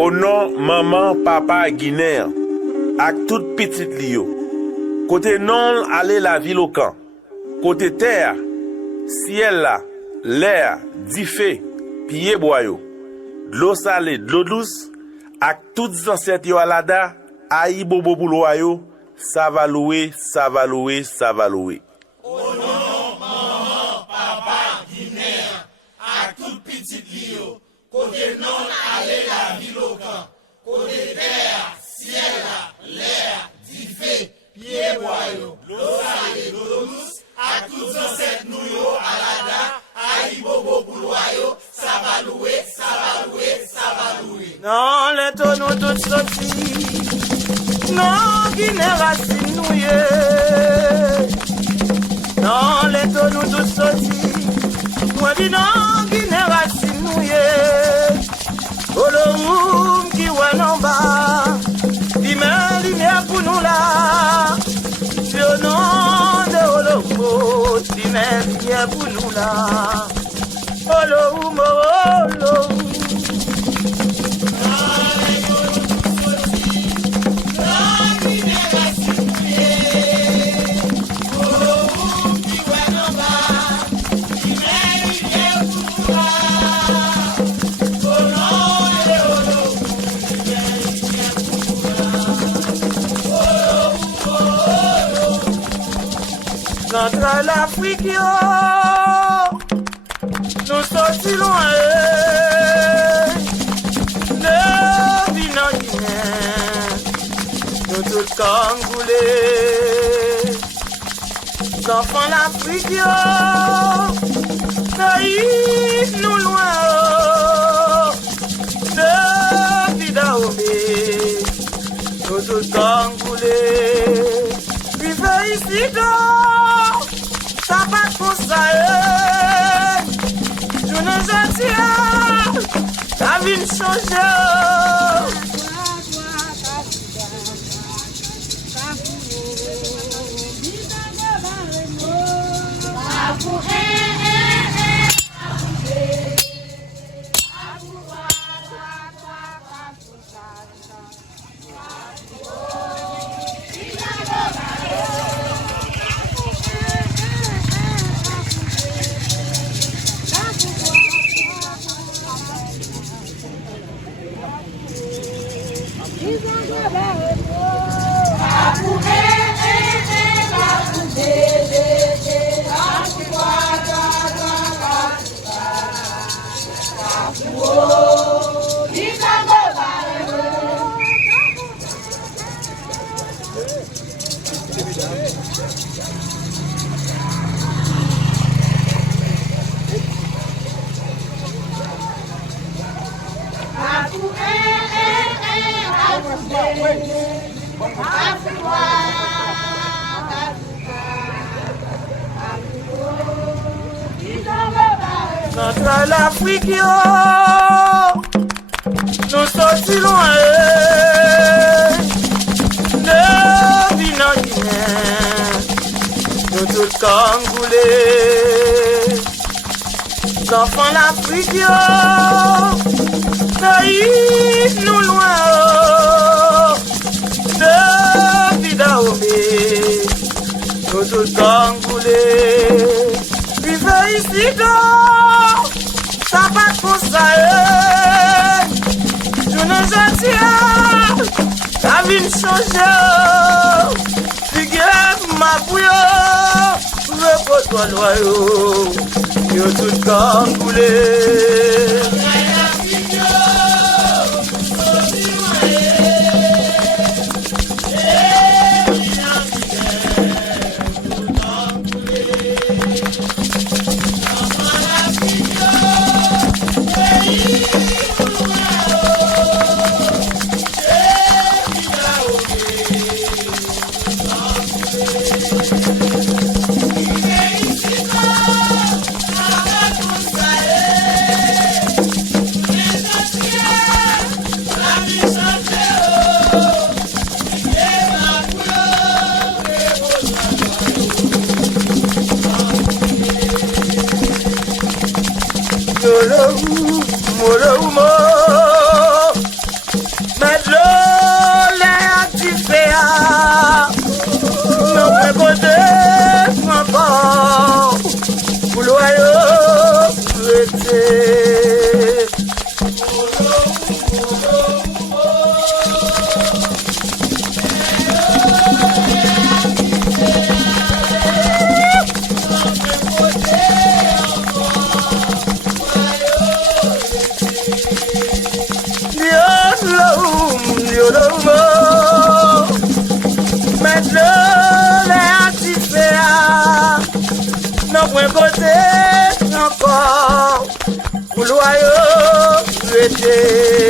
Au nom maman, papa Guinéen, ak tout petit li yo. Côté non aller la ville au camp. Côté terre, ciel là, l'air, di fait, pied boyo. L'eau salée, l'eau douce, ak toutes ancêtres yo alada, aïe bobo bouloa yo, ça va louer, ça va louer, ça va louer. Au nom maman, papa Guinéen, ak tout petit li yo. Côté non aller la ville au camp. Côté terre, ciel là, l'air, di fait, pied boyo. L'eau salée, l'eau douce, à tous ancêtres nous yo, alada, aïe bobo bouloyo, ça va louer, ça va louer, ça va louer. Non, les tonneaux tout sortis, non, Guinée racine nous yé. Non, les tonneaux tout sortis, moi dis non, Guinée racine nous yé. Oloum qui ouan en bas, di men lumière pour nous là. Au nom de Oloum, di men lumière pour nous là. Oloum, Oloum. Contre l'Afrique, nous sortis loin de Guinée, nous tout Congolais, enfants l'Afrique, pays nous loin de Dahomey, nous tout Congolais, vivez ici ça va pour ça, je ne sais la vie change. Contre l'Afrique, nous sortis loin de Guinée, nous tout Congolais, enfants l'Afrique, pays nous loin de Dahomey, nous tout Congolais, vivez ici ça va pour ça, je ne sais la vie change, figure ma bouille, repose-toi loyau, yo tout Congolais. royaume rete.